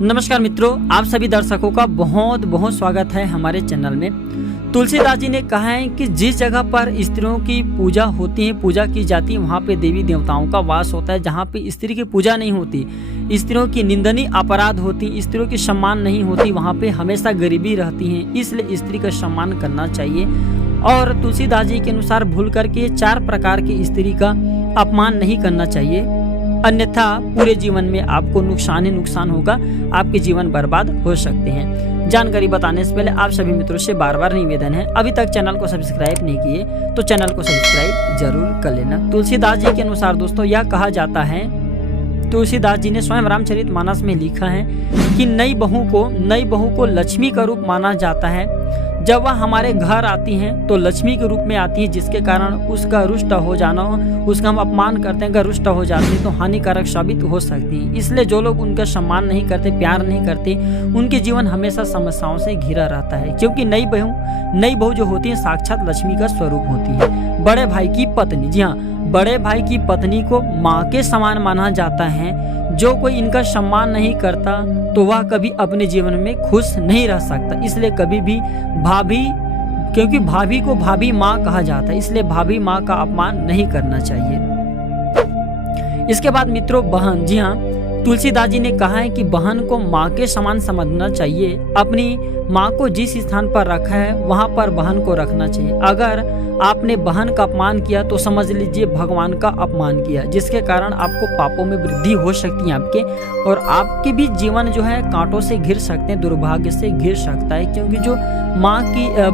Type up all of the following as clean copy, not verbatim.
नमस्कार मित्रों, आप सभी दर्शकों का बहुत बहुत स्वागत है हमारे चैनल में। तुलसीदास जी ने कहा है कि जिस जगह पर स्त्रियों की पूजा होती है, पूजा की जाती है, वहाँ पे देवी देवताओं का वास होता है। जहाँ पे स्त्री की पूजा नहीं होती, स्त्रियों की निंदनीय अपराध होती, स्त्रियों की सम्मान नहीं होती, वहाँ पे हमेशा गरीबी रहती है। इसलिए स्त्री का सम्मान करना चाहिए। और तुलसीदास जी के अनुसार भूल करके 4 प्रकार की स्त्री का अपमान नहीं करना चाहिए, अन्यथा पूरे जीवन में आपको नुकसान ही नुकसान होगा, आपके जीवन बर्बाद हो सकते हैं। जानकारी बताने से पहले आप सभी मित्रों से बार बार निवेदन है, अभी तक चैनल को सब्सक्राइब नहीं किए तो चैनल को सब्सक्राइब जरूर कर लेना। तुलसीदास जी के अनुसार दोस्तों यह कहा जाता है, तुलसीदास जी ने स्वयं रामचरितमानस में लिखा है कि नई बहू को लक्ष्मी का रूप माना जाता है। जब वह हमारे घर आती हैं तो लक्ष्मी के रूप में आती है, जिसके कारण उसका रुष्ट हो जाना, उसका हम अपमान करते हैं, अगर रुष्ट हो जाती है तो हानिकारक साबित हो सकती है। इसलिए जो लोग उनका सम्मान नहीं करते, प्यार नहीं करते, उनके जीवन हमेशा समस्याओं से घिरा रहता है। क्योंकि नई बहू जो होती है साक्षात लक्ष्मी का स्वरूप होती है। बड़े भाई की पत्नी, जी हाँ, बड़े भाई की पत्नी को माँ के समान माना जाता है। जो कोई इनका सम्मान नहीं करता तो वह कभी अपने जीवन में खुश नहीं रह सकता। इसलिए कभी भी क्योंकि भाभी को भाभी माँ कहा जाता है, इसलिए भाभी माँ का अपमान नहीं करना चाहिए। इसके बाद मित्रों बहन, जी हाँ, तुलसीदास जी ने कहा है कि बहन को माँ के समान समझना चाहिए। अपनी माँ को जिस स्थान पर रखा है वहाँ पर बहन को रखना चाहिए। अगर आपने बहन का अपमान किया तो समझ लीजिए भगवान का अपमान किया, जिसके कारण आपको पापों में वृद्धि हो सकती है आपके, और आपके भी जीवन जो है कांटों से घिर सकते हैं, दुर्भाग्य से घिर सकता है। क्योंकि जो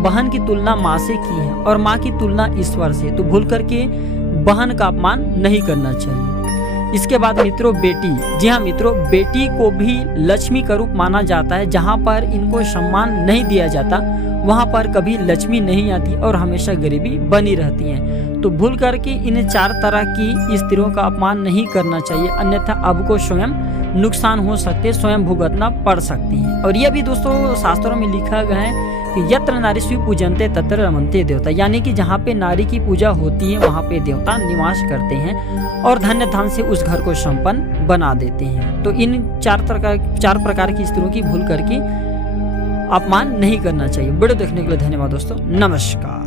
बहन की तुलना माँ से की है और माँ की तुलना ईश्वर से, तो भूल करके बहन का अपमान नहीं करना चाहिए। इसके बाद मित्रों बेटी, जी हाँ मित्रों, बेटी को भी लक्ष्मी का रूप माना जाता है। जहाँ पर इनको सम्मान नहीं दिया जाता वहाँ पर कभी लक्ष्मी नहीं आती और हमेशा गरीबी बनी रहती है। तो भूल करके इन 4 तरह की स्त्रियों का अपमान नहीं करना चाहिए, अन्यथा आपको स्वयं नुकसान हो सकते, स्वयं भुगतना पड़ सकती हैं। और यह भी दोस्तों शास्त्रों में लिखा गया है कि यत्र नारीषु पूजन्ते तत्र रमन्ते देवता, यानी कि जहाँ पे नारी की पूजा होती है वहाँ पे देवता निवास करते हैं और धन्य धन से उस घर को संपन्न बना देते हैं। तो इन 4 प्रकार की स्त्रियों की भूल करके अपमान नहीं करना चाहिए। वीडियो देखने के लिए धन्यवाद दोस्तों, नमस्कार।